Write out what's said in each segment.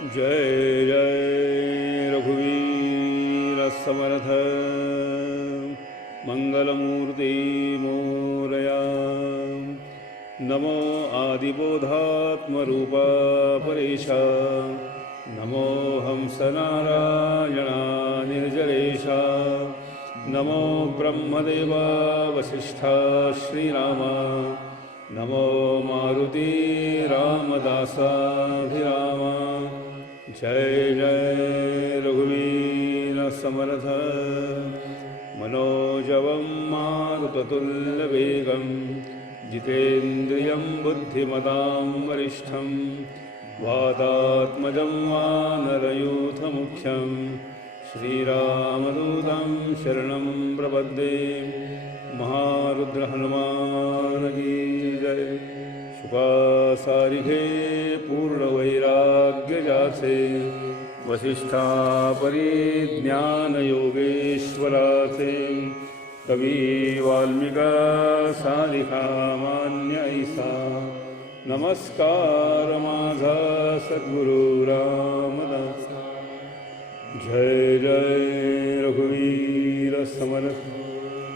जय जय रघुवीर समर्थ। मोरया नमो आदिबोधात्मरूपा परेशा नमो हंसनारायणा निर्जरेशा नमो ब्रह्मदेवा वसिष्ठा श्रीरामा। नमो मारुती रामदासाभिरामा जय जय रघुवीर समर्थ मनोजवं मारुततुल्यवेगं जितेन्द्रियं बुद्धिमतां वरिष्ठं वातात्मजं वानरयूथमुख्यं श्रीरामदूतं शरणं प्रपद्ये महारुद्रहनुमानगीजय जय। शुकासारिघे पूर्णवैराग्य जासे वसिष्ठा परिज्ञानयोगेश्वराचे कवी वाल्मिका सारिखा मान्य ऐसा नमस्कार माझा सद्गुरु रामदास। जय जय रघुवीर समर्थ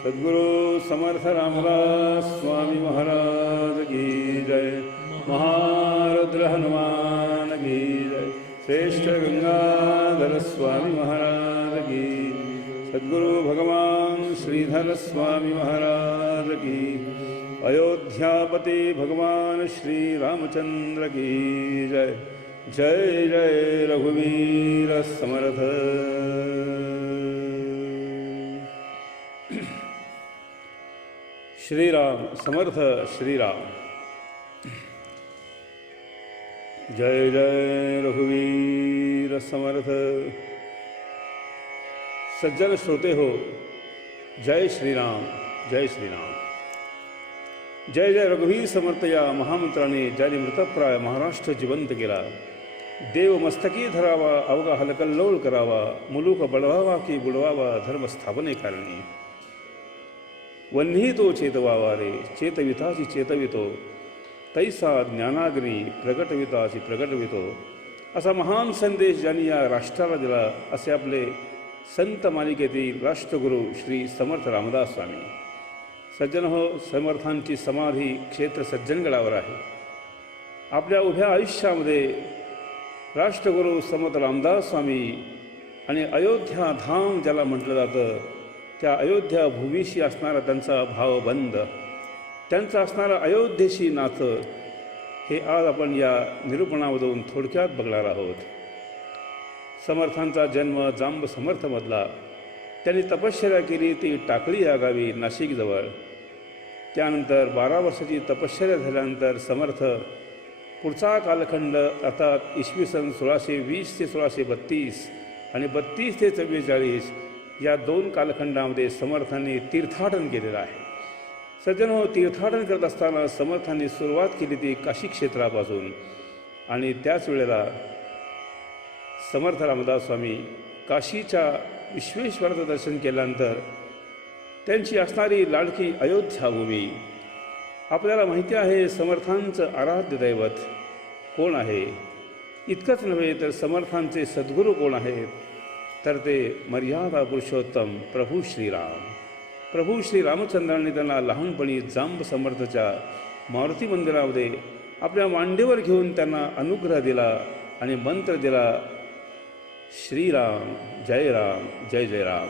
सद्गुरु समर्थ रामदास स्वामी महाराज की जय। महारुद्र हनुमान की जय। श्रेष्ठ गंगाधर स्वामी महाराज की सद्गुरु भगवान श्रीधर स्वामी महाराज की। अयोध्यापति भगवान श्री रामचंद्र की जय। जय जय रघुवीर समर्थ। श्रीराम, समर्थ श्री राम जय जय रघुवीर समर्थ। सज्जन श्रोते हो, जय श्रीराम जय श्रीराम। जय जय रघुवीर समर्थ या महामंत्राने ज्याने मृतप्राय महाराष्ट्र जिवंत केला। देव मस्तकी धरावा अवघा हलकल्लोळ करावा, मुलूक बळवावा की बुडवावा धर्म स्थापने कारणी वन्ही तो चेतवावा रे चेतवितो तैसा ज्ञानाग्नी प्रगटविताची प्रगटवितो असा महान संदेश ज्यांनी या राष्ट्राला दिला असे आपले संत मालिकेतील राष्ट्रगुरू श्री समर्थ रामदास स्वामी। सज्जन हो समर्थांची समाधी क्षेत्र सज्जनगडावर आहे। आपल्या उभ्या आयुष्यामध्ये राष्ट्रगुरू समर्थ रामदास स्वामी आणि अयोध्या धाम ज्याला म्हटलं जातं त्या अयोध्या भूमीशी असणारा त्यांचा भावबंध त्यांचं असणारं अयोध्येशी नातं हे आज आपण या निरूपणामधून थोडक्यात बघणार आहोत. समर्थांचा जन्म जांब समर्थमधला. त्यांनी तपश्चर्या केली ती टाकळी या गावी नाशिकजवळ. त्यानंतर बारा वर्षाची तपश्चर्या झाल्यानंतर समर्थ पुढचा कालखंड अर्थात इसवी सन सोळाशे वीस ते सोळाशे बत्तीस आणि बत्तीस ते चव्वेचाळीस या दोन कालखंडामध्ये समर्थांनी तीर्थाटन केलेलं आहे. सज्जन हो तीर्थाटन करत असताना समर्थांनी सुरुवात केली ती काशी क्षेत्रापासून. आणि त्याच वेळेला समर्थ रामदास स्वामी काशीच्या विश्वेश्वराचं दर्शन केल्यानंतर त्यांची असणारी लाडकी अयोध्याभूमी. आपल्याला माहिती आहे समर्थांचं आराध्य दैवत कोण आहे? इतकंच नव्हे तर समर्थांचे सद्गुरू कोण आहेत? तर ते मर्यादा पुरुषोत्तम प्रभू श्रीराम। प्रभू श्री रामचंद्रांनी त्यांना लहानपणी जांब समर्थच्या मारुती मंदिरामध्ये आपल्या मांडीवर घेऊन त्यांना अनुग्रह दिला आणि मंत्र दिला श्रीराम जय राम जय जय राम.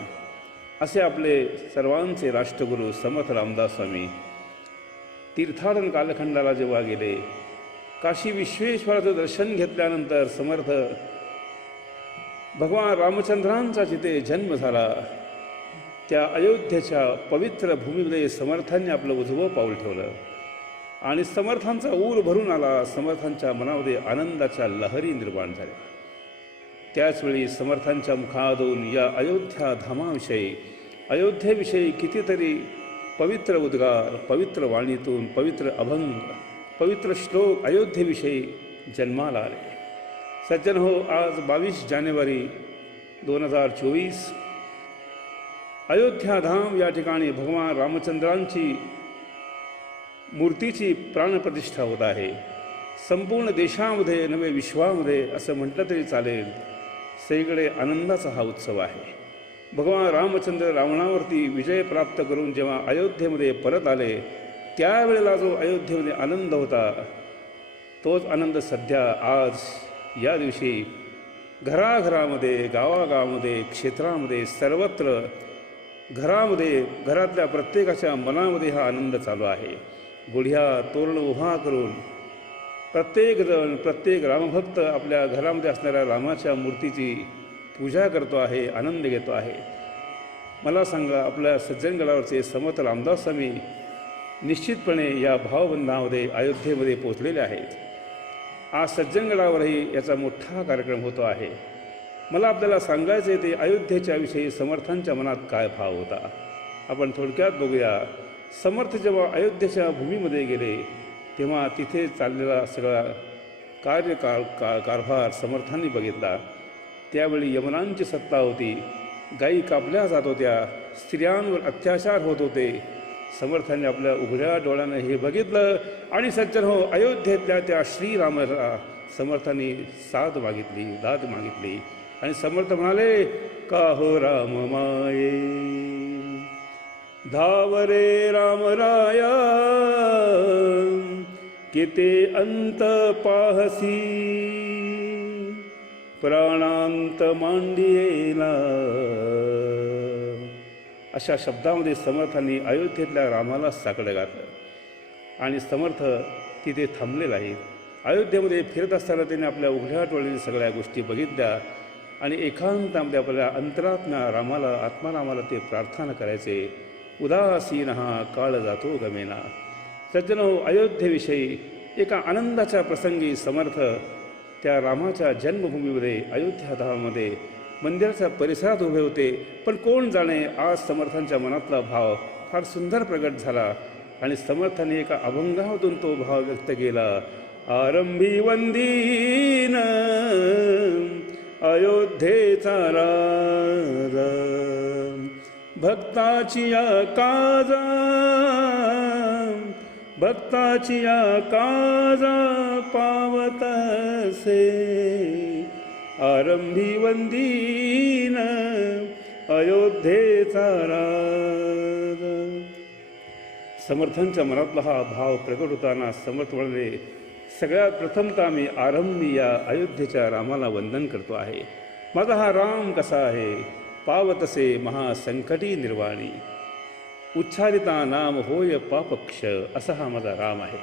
असे आपले सर्वांचे राष्ट्रगुरू समर्थ रामदास स्वामी तीर्थाटन कालखंडाला जेव्हा गेले काशी विश्वेश्वराचं दर्शन घेतल्यानंतर समर्थ भगवान रामचंद्रांचा जिथे जन्म झाला त्या अयोध्येच्या पवित्र भूमीमध्ये समर्थांनी आपलं उजवं पाऊल ठेवलं. आणि समर्थांचा ऊर भरून आला समर्थांच्या मनामध्ये आनंदाच्या लहरी निर्माण झाल्या. त्याचवेळी समर्थांच्या मुखातून या अयोध्या धामाविषयी अयोध्येविषयी कितीतरी पवित्र उद्गार पवित्र वाणीतून पवित्र अभंग पवित्र श्लोक अयोध्येविषयी जन्माला आले. सज्जन हो आज बावीस जानेवारी दोन हजार चोवीस. अयोध्याधाम या ठिकाणी भगवान रामचंद्रांची मूर्तीची प्राणप्रतिष्ठा होत आहे. संपूर्ण देशामध्ये नवे विश्वामध्ये असं म्हटलं तरी चालेल. सगळीकडे आनंदाचा हा उत्सव आहे. भगवान रामचंद्र रावणावरती विजय प्राप्त करून जेव्हा अयोध्येमध्ये परत आले त्यावेळेला जो अयोध्येमध्ये आनंद होता तोच आनंद सध्या आज या दिवशी घराघरामध्ये गावागावामध्ये क्षेत्रामध्ये सर्वत्र घरामध्ये घरातल्या प्रत्येकाच्या मनामध्ये हा आनंद चालू आहे. गुढ्या तोरण उभा करून प्रत्येकजण प्रत्येक रामभक्त आपल्या घरामध्ये असणाऱ्या रामाच्या मूर्तीची पूजा करतो आहे आनंद घेतो आहे. मला सांगा आपल्या सज्जनगडावरचे समत रामदास स्वामी निश्चितपणे या भावबंधामध्ये अयोध्येमध्ये पोचलेले आहेत. आज सज्जनगडावरही याचा मोठा कार्यक्रम होतो आहे. मला आपल्याला सांगायचे ते अयोध्येच्या विषयी समर्थांच्या मनात काय भाव होता? आपण थोडक्यात बघूया. समर्थ जेव्हा अयोध्येच्या भूमीमध्ये गेले तेव्हा तिथे चाललेला सगळा कार्यकाळ का कारभार समर्थांनी बघितला. त्यावेळी यमनांची सत्ता होती. गायी कापल्या जात होत्या. स्त्रियांवर अत्याचार होत होते. समर्थांनी आपल्या उघड्या डोळ्यानं हे बघितलं आणि सज्जन हो अयोध्येतल्या त्या श्रीरामाला समर्थांनी साथ मागितली दाद मागितली. आणि समर्थ म्हणाले का हो राम माये धावरे रामराया किते अंत पाहसी प्राणांत मांडियेला अशा शब्दामध्ये समर्थांनी अयोध्येतल्या रामाला साकडं घातलं आणि समर्थ तिथे थांबलेला आहे अयोध्येमध्ये फिरत असताना त्याने आपल्या उघड्या डोळ्याने सगळ्या गोष्टी बघितल्या आणि एकांतामध्ये आपल्या अंतरात्म्या रामाला आत्मारामाला ते प्रार्थना करायचे. उदासीन हा काळ जातो गमेना. सज्जनो अयोध्येविषयी एका आनंदाच्या प्रसंगी समर्थ त्या रामाच्या जन्मभूमीमध्ये अयोध्या धामामध्ये मंदिराच्या परिसरात उभे होते. पण कोण जाणे आज समर्थांच्या मनातला भाव फार सुंदर प्रगट झाला आणि समर्थाने एका अभंगामधून तो भाव व्यक्त केला. आरंभी वंदीन अयोध्येचा राजा. भक्ताची या काजा भक्ताची या काजा पावत असे. आरंभी वंदीन अयोध्येचा राजा. समर्थांच्या मनातला हा भाव प्रकट होताना समर्थ म्हणाले सगळ्यात प्रथमतः मी आरंभी या अयोध्येच्या रामाला वंदन करतो आहे. माझा हा राम कसा आहे? पावतसे महासंकटी निर्वाणी. उच्चारिता नाम होय पापक्ष असा हा माझा राम आहे.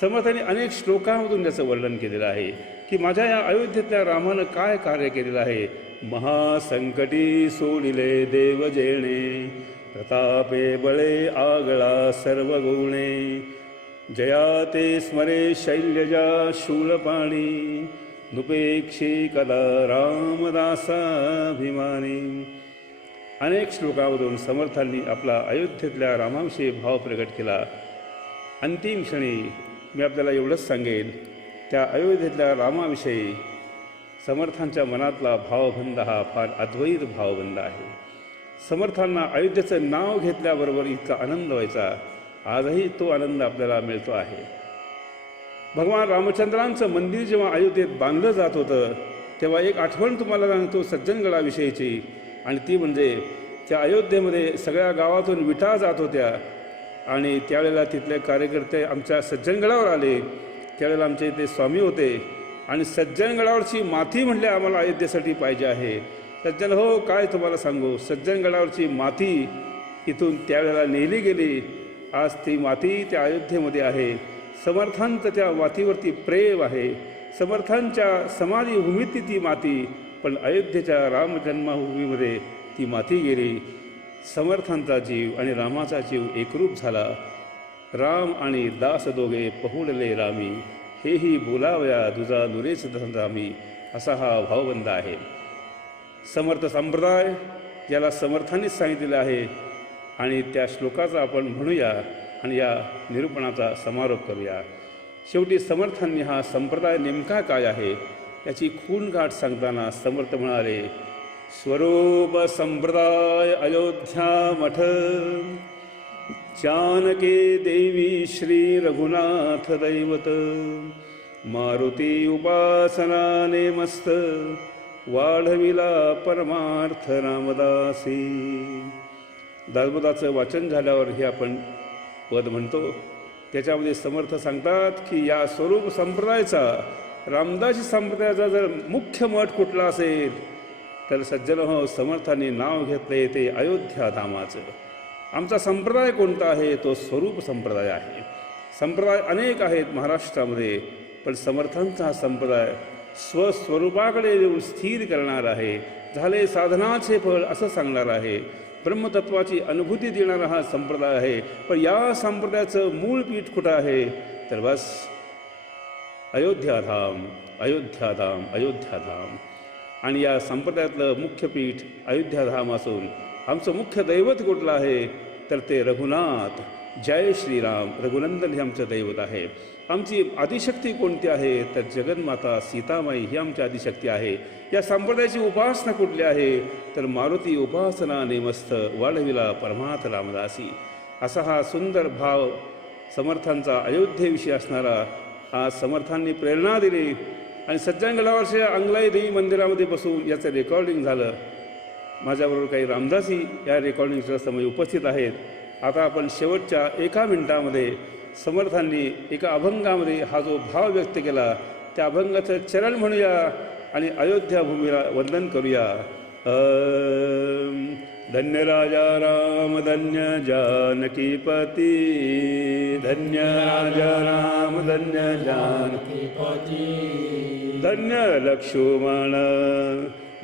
समर्थाने अनेक श्लोकांमधून त्याचं वर्णन केलेलं आहे. की माझ्या या अयोध्येतल्या रामानं काय कार्य केलेलं आहे? महासंकटी सोडिले देव जेणे प्रतापे बळे आगळा सर्व गुणे जया ते स्मरे शैल्यजा शूलपाणी नुपेक्षी कदा रामदासाभिमानी. अनेक श्लोकामधून समर्थांनी आपला अयोध्येतल्या रामाविषयी भाव प्रकट केला. अंतिम क्षणी मी आपल्याला एवढंच सांगेन त्या अयोध्येतल्या रामाविषयी समर्थांच्या मनातला भावबंध हा फार अद्वैत भावबंध आहे. समर्थांना अयोध्येचं नाव घेतल्याबरोबर इतका आनंद व्हायचा आजही तो आनंद आपल्याला मिळतो आहे. भगवान रामचंद्रांचं मंदिर जेव्हा अयोध्येत बांधलं जात होतं तेव्हा एक आठवण तुम्हाला सांगतो सज्जनगडाविषयीची. आणि ती म्हणजे त्या अयोध्येमध्ये सगळ्या गावातून विटा जात होत्या आणि त्यावेळेला तिथले कार्यकर्ते आमच्या सज्जनगडावर आले. त्यावेळेला आमच्या इथे स्वामी होते. आणि सज्जनगडावरची माती म्हणले आम्हाला अयोध्येसाठी पाहिजे आहे. सज्जन हो काय तुम्हाला सांगू? सज्जनगडावरची माती इथून त्यावेळेला नेली गेली. आज ती माती त्या अयोध्येमध्ये आहे. समर्थांचं त्या मातीवरती प्रेम आहे. समर्थांच्या समाधीभूमीतली ती माती पण अयोध्येच्या रामजन्मभूमीमध्ये ती माती गेली. समर्थांचा जीव आणि रामाचा जीव एकरूप झाला. राम आणि दास दोघे पहुडले रामी. हेही बोलावया दुजा नुरेच रामी असा हा भावबंद आहे. समर्थ संप्रदाय याला समर्थांनीच सांगितलेलं आहे. आणि त्या श्लोकाचा आपण म्हणूया आणि या निरूपणाचा समारोप करूया. शेवटी समर्थांनी हा संप्रदाय नेमका काय आहे याची खूणगाठ सांगताना समर्थ म्हणाले स्वरूप संप्रदाय अयोध्या मठ जानके देवी श्री रघुनाथ दैवत मारुती उपासनाने मस्त वाढविला परमार्थ रामदासी. दासबोधाचं वाचन झाल्यावर हे आपण पद म्हणतो. त्याच्यामध्ये समर्थ सांगतात की या स्वरूप संप्रदायाचा रामदासी संप्रदायाचा जर मुख्य मठ कुठला असेल तर सज्जन हो समर्थाने नाव घेतले ते अयोध्या धामाचं. आमचा संप्रदाय कोणता आहे? तो स्वरूप संप्रदाय आहे. संप्रदाय अनेक आहेत महाराष्ट्रामध्ये पण समर्थांचा हा संप्रदाय स्वस्वरूपाकडे येऊन स्थिर करणार आहे. झाले साधनाचे फळ असं सांगणार आहे. ब्रह्मतत्वाची अनुभूती देणारा हा संप्रदाय आहे. पण या संप्रदायाचं मूळ पीठ कुठं आहे? तर बस अयोध्याधाम अयोध्याधाम अयोध्याधाम आणि या संप्रदायातलं मुख्य पीठ अयोध्याधाम असून आमचं मुख्य दैवत कुठलं आहे? तर ते रघुनाथ. जय श्रीराम. रघुनंदन हे आमचं दैवत आहे. आमची आदिशक्ती कोणती आहे? तर जगन्माता सीतामाई ही आमची आदिशक्ती आहे. या संप्रदायाची उपासना कुठली आहे? तर मारुती उपासना नेमस्थ वाढविला परमार्थ रामदासी. असा हा सुंदर भाव समर्थांचा अयोध्येविषयी असणारा आज समर्थांनी प्रेरणा दिली. आणि सज्जनगडावरच्या अंगलाई देवी मंदिरामध्ये बसून याचं रेकॉर्डिंग झालं. माझ्याबरोबर काही रामदासी या रेकॉर्डिंगच्या समय उपस्थित आहेत. आता आपण शेवटच्या एका मिनिटामध्ये समर्थांनी एका अभंगामध्ये हा जो भाव व्यक्त केला त्या अभंगाचं चरण म्हणूया आणि अयोध्या भूमीला वंदन करूया. धन्य राजा राम धन्य जानकीपती धन्य राजा राम धन्य जानकी धन्य लक्ष्मण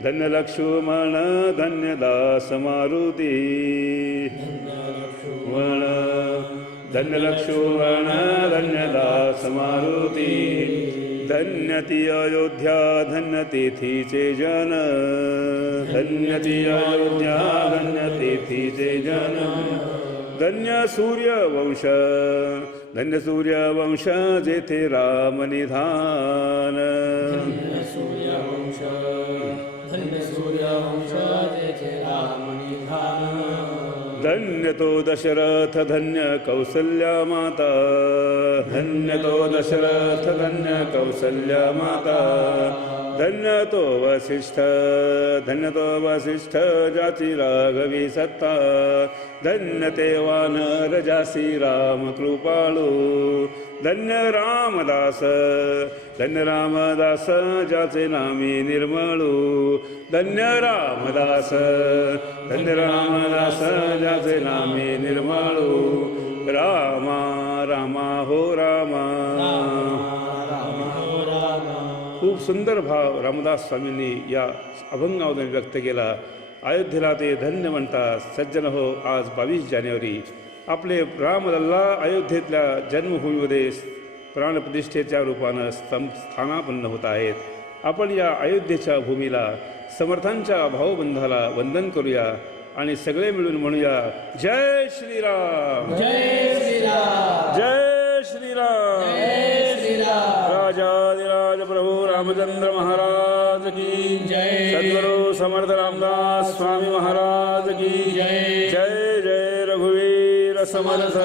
धन्य लक्ष्मण धन्य दास मारुती। मारुति धन्य लक्ष्मण धन्य दास मारुती। धन्यती अयोध्या धन्य तेथीचे जन। धन्य अयोध्या धन्य तेथीचे जन। धन्य सूर्यवंश धन्य सूर्यवंश जेथे राम निधान। रामनिधान धन्य तो दशरथ धन्य कौसल्या माता धन्य तो दशरथ धन्य कौसल्या माता धन्य तो वसिष्ठ धन्य तो वसिष्ठ जाची राघवी सत्ता। धन्य ते वानर जासी राम कृपाळू धन्य रामदास धन्य रामदास ज्याचे नामी निर्मळू। धन्य रामदास धन्य रामदास ज्याचे नामी निर्मळ। सुंदर भाव रामदास स्वामींनी या अभंगामध्ये व्यक्त केला. अयोध्येला ते धन्य म्हणतात सज्जन हो आज बावीस जानेवारी. आपले रामलल्ला अयोध्येतल्या जन्मभूमीमध्ये प्राणप्रतिष्ठेच्या रूपानं स्तंभ स्थानापन्न होत आहेत. आपण या अयोध्येच्या भूमीला समर्थांच्या भावबंधाला वंदन करूया आणि सगळे मिळून म्हणूया जय श्रीराम जय श्रीराम! जय श्रीराम! जय श्रीराम! राजाधिराज प्रभू रामचंद्र महाराज की जय. सद्गुरु समर्थ रामदास स्वामी महाराज की जय. जय जय रघुवीर समर्थ